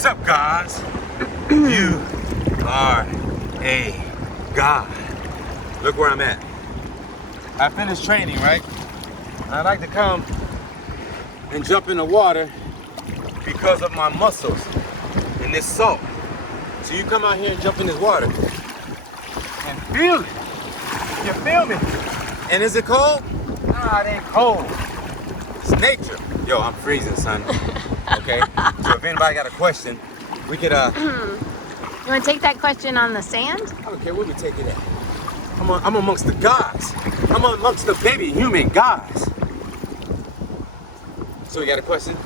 What's up, guys? You are a God. Look where I'm at. I finished training, right? I like to come and jump in the water because of my muscles and this salt. So you come out here and jump in this water and feel it. You feel me? And is it cold? Nah, it ain't cold. It's nature. Yo, I'm freezing, son. Okay? So if anybody got a question, we could, You want to take that question on the sand? I don't care where we take it at. I'm amongst the gods. I'm amongst the baby human gods. So you got a question?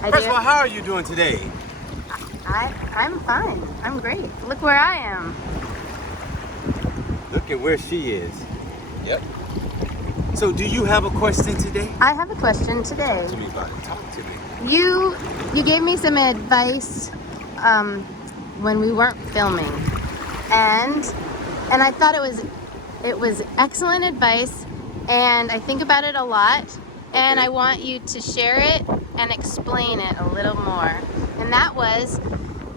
First of all, how are you doing today? I'm fine. I'm great. Look where I am. Look at where she is. Yep. So do you have a question today? I have a question today. Talk to me about it. Talk to me. You gave me some advice when we weren't filming, and I thought it was excellent advice, and I think about it a lot, and I want you to share it and explain it a little more. And that was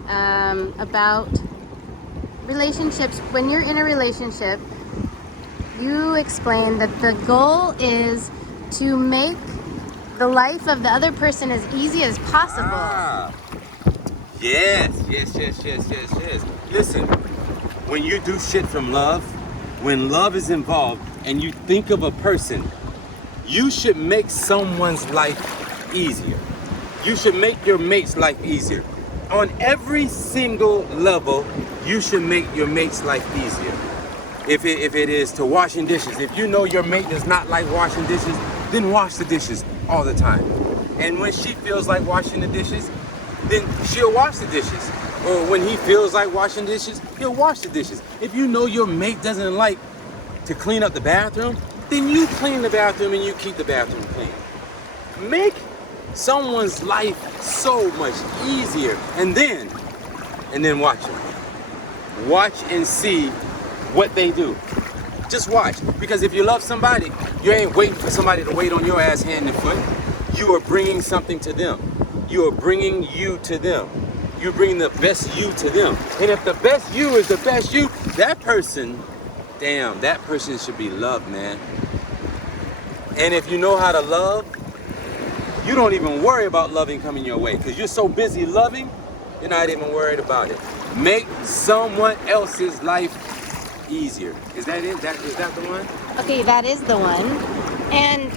about relationships. When you're in a relationship, you explained that the goal is to make the life of the other person as easy as possible. Ah. Yes. Listen, when you do shit from love, when love is involved and you think of a person, you should make someone's life easier. You should make your mate's life easier. On every single level, you should make your mate's life easier. If it is to washing dishes, if you know your mate does not like washing dishes, then wash the dishes all the time. And when she feels like washing the dishes, then she'll wash the dishes. Or when he feels like washing dishes, he'll wash the dishes. If you know your mate doesn't like to clean up the bathroom, then you clean the bathroom and you keep the bathroom clean. Make someone's life so much easier, and then watch them. Watch and see what they do. Just watch, because if you love somebody, you ain't waiting for somebody to wait on your ass hand and foot. You are bringing something to them. You are bringing you to them. You're bringing the best you to them. And if the best you is the best you, that person, damn, that person should be loved, man. And if you know how to love, you don't even worry about loving coming your way, because you're so busy loving, you're not even worried about it. Make someone else's life easier. Is that it? Is that the one? Okay, that is the one. And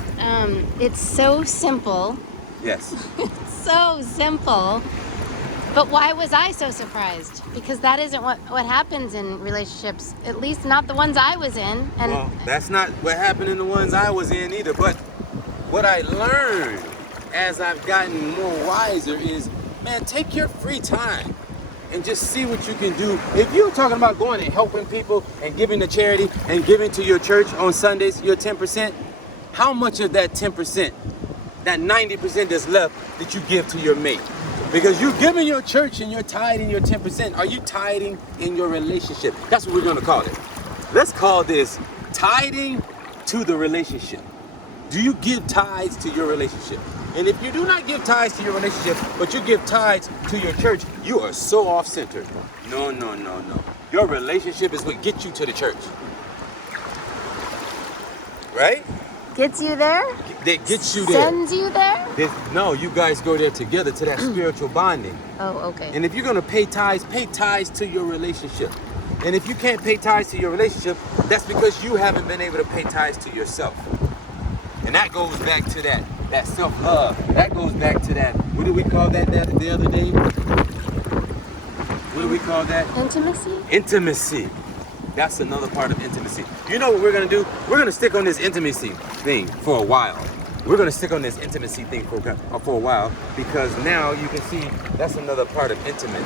it's so simple. Yes. It's so simple. But why was I so surprised? Because that isn't what happens in relationships, at least not the ones I was in. And well, that's not what happened in the ones I was in either. But what I learned as I've gotten more wiser is, man, take your free time and just see what you can do. If you're talking about going and helping people and giving to charity and giving to your church on Sundays, your 10%, how much of that 10%, that 90% that's left, that you give to your mate? Because you're giving your church and you're tithing your 10%. Are you tithing in your relationship? That's what we're gonna call it. Let's call this tithing to the relationship. Do you give tithes to your relationship? And if you do not give tithes to your relationship, but you give tithes to your church, you are so off-centered. No. Your relationship is what gets you to the church. Right? gets you there? That gets you there. Sends you there? No, you guys go there together to that spiritual bonding. Oh, okay. And if you're gonna pay tithes to your relationship. And if you can't pay tithes to your relationship, that's because you haven't been able to pay tithes to yourself. And that goes back to that self-love. That goes back to that, what did we call that the other day? What do we call that? Intimacy? Intimacy. That's another part of intimacy. You know what we're gonna do? We're gonna stick on this intimacy thing for a while. We're gonna stick on this intimacy thing for a while, because now you can see that's another part of intimate.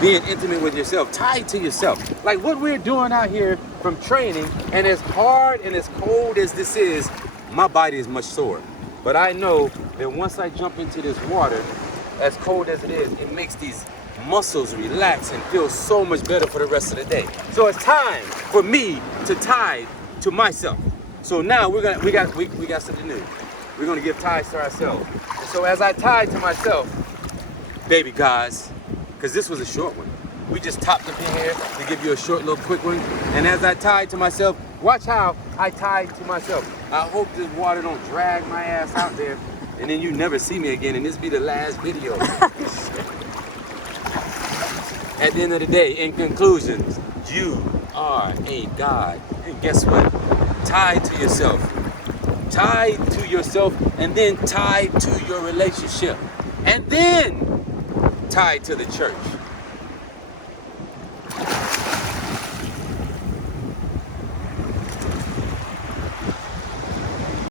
Being intimate with yourself, tied to yourself. Like what we're doing out here from training, and as hard and as cold as this is, my body is much sore. But I know that once I jump into this water, as cold as it is, it makes these muscles relax and feel so much better for the rest of the day. So it's time for me to tithe to myself. So now we got something new. We're gonna give tithes to ourselves. And so as I tithe to myself, baby guys, because this was a short one. We just topped up in here to give you a short little quick one. And as I tied to myself, watch how I tied to myself. I hope this water don't drag my ass out there and then you never see me again and this be the last video. At the end of the day, in conclusions, you are a God. And guess what? Tie to yourself. Tie to yourself and then tie to your relationship. And then tie to the church.